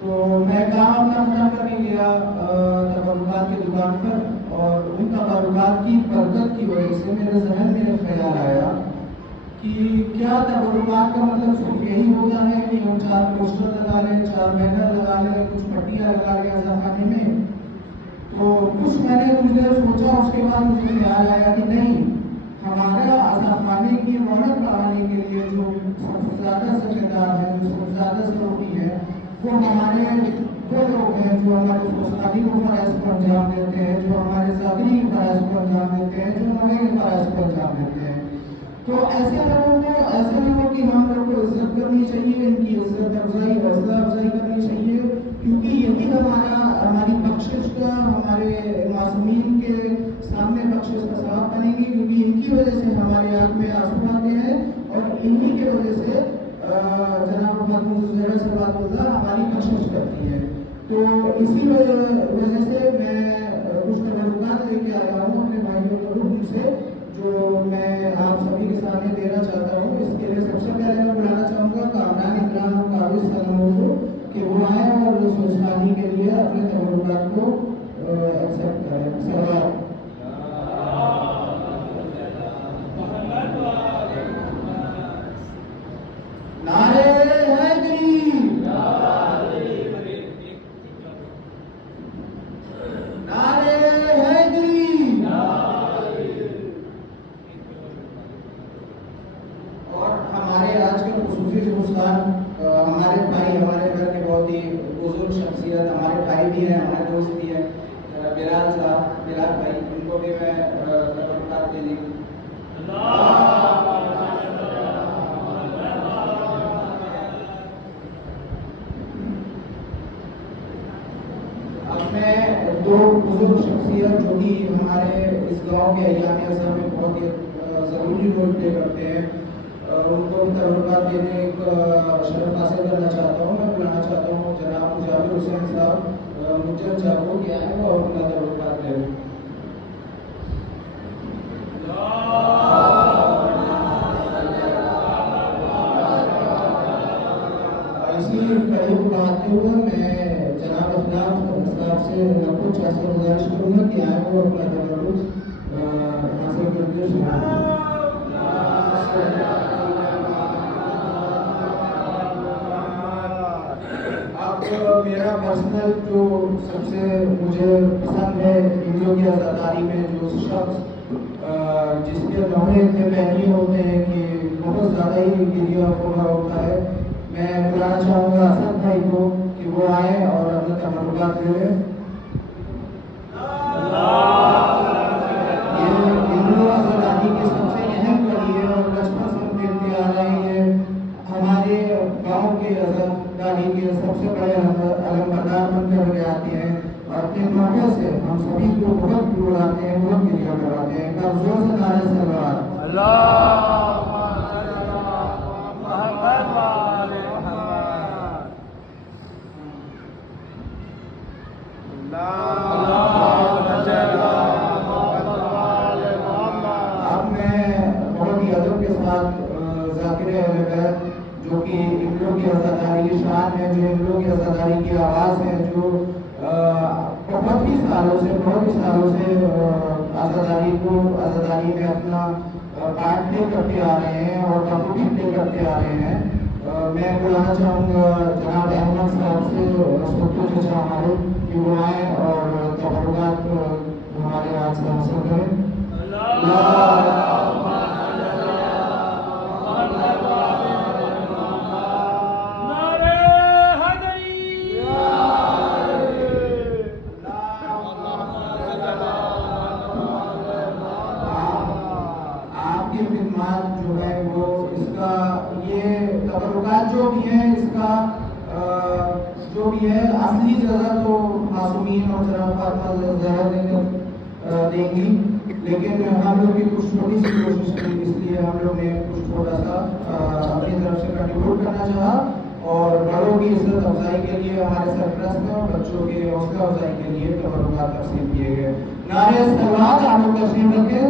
تو میں کام اپنا ختم کرنے گیا تبرکات کی دکان پر، اور ان تبرکات کی برکت کی وجہ سے میرے ذہن میں ایک خیال آیا کہ کیا تبرکات کا مطلب صرف یہی ہوتا ہے کہ ہم 4 پوسٹر لگا لیں، 4 بینر لگا لیں، کچھ پٹیاں لگا لیں اضافانے میں؟ تو کچھ میں نے کچھ دیر سوچا، اس کے بعد مجھے خیال آیا کہ نہیں، ہمارا اضافانے کی رونق بڑھانے کے لیے جو سب سے زیادہ ذمہ دار ہے، جو سب سے زیادہ ضروری ہے، وہ ہمارے وہ لوگ ہیں جو ہمارے استادی کو فرائض کو انجام دیتے ہیں، جو ہمارے ذاکری فرائض کو انجام دیتے ہیں، جو ہمیں فرائض کو انجام دیتے ہیں۔ تو ایسے لوگوں کی ہم لوگ کو عزت کرنی چاہیے، ان کی عزت افزائی، حوصلہ افزائی کرنی چاہیے، کیونکہ یہی ہماری بخشش کا، ہمارے معصومین کے سامنے بخشش کا سبب بنیں گی، کیونکہ ان کی وجہ سے ہمارے آنکھ میں آنسو آتے ہیں، اور انہی کی وجہ سے جناب صلوات اللہ ہماری بخشش کرتی ہے۔ تو اسی وجہ سے میں کچھ تبرکات لے کے آیا ہوں اپنے بھائیوں کو ان سے، جو میں آپ سبھی کے سامنے دینا چاہتا ہوں۔ اس کے لیے سب سے پہلے میں بلانا چاہوں گا کامران اکرام اور قابل سلام کو کہ وہ آئیں اور اس خوشحالی کے لیے اپنے تبرکات کو ایکسیپٹ کریں۔ سلام۔ نعرے حیدری، نعرے حیدری۔ اور ہمارے آج کے خصوصی دوستان، ہمارے بھائی، ہمارے گھر کے بہت ہی بزرگ شخصیت، ہمارے بھائی بھی ہیں، ہمارے دوست بھی ہیں، بلال صاحب، بلال بھائی، ان کو بھی میں تبرکات دے دیں۔ اب میں 2 بزرگ شخصیت جو کہ ہمارے اس گاؤں کے ایام اثر میں بہت ہی ضروری رول پلے کرتے ہیں، ان کو تبرکات دینے ایک شرف حاصل کرنا چاہتا ہوں۔ میں بلانا چاہتا ہوں جناب مجاور حسین صاحب مجھے چاہوں کہ آئیں اور اپنا تبرکات دیں۔ اسی قریب بڑھاتے ہوئے میں جناب اخلاق صاحب سے کچھ ایسے گزارش کروں گا کہ آئیں اور اپنا تبرک حاصل کرتے ہوئے۔ اب میرا پرسنل جو سب سے مجھے پسند ہے ہندوؤں کی عزاداری میں جو شخص جس کے لوہے اتنے بہترین ہوتے ہیں کہ بہت زیادہ ہی گریا ہوا ہوتا ہے، میں بلانا چاہوں گا اسد بھائی کو کہ وہ آئیں اور اپنا تبرکات دے دیں۔ یہ ہندو عزاداری کی سب سے اہم کڑی ہے اور بچپن سے ہم دیکھتے آ رہے ہیں، یہ ہمارے گاؤں کے عزاداری کے سب سے بڑے علمبردار بن کر کے آتے ہیں، اور اپنے موقع سے ہم سبھی کو بہت بلاتے ہیں، بہت گریا کراتے ہیں۔ کا زور سے نعرہ سلوات اللہ۔ اب میں بہت ہی ادب کے ساتھ ذاکر اہل بیت جو کہ ان لوگوں کی عزاداری کی شان ہے، جو ان لوگوں کی عزاداری کی آواز ہے، جو بہت ہی سالوں سے عزاداری میں اپنا پارٹ پلے کرتے آ رہے ہیں اور کنٹریبیوٹ پلے کرتے آ رہے ہیں۔ میں بلانا چاہوں گا جناب احمد صاحب سے ہمارے کہ وہ آئیں اور تبرکات ہمارے ہاتھ سے حاصل کریں۔ آپ کی خدمات جو ہے وہ اس کا یہ تبرکات جو بھی ہے اس کا جو بھی ہے اصلی جزا تو معصومین اور جناب فاطمہ زہرا دیں گی، لیکن ہم لوگ کی کچھ تھوڑی سی کوشش کی، اس لیے ہم لوگ نے کچھ تھوڑا سا اپنی طرف سے کنٹریبیوٹ کرنا چاہا، اور بڑوں کی عزت افزائی کے لیے ہمارے سرپرست اور بچوں کے حوصلہ افزائی کے لیے تبرکات تقسیم کیے گئے۔ نعرہ سلوات آپ لوگ تشریف رکھیں۔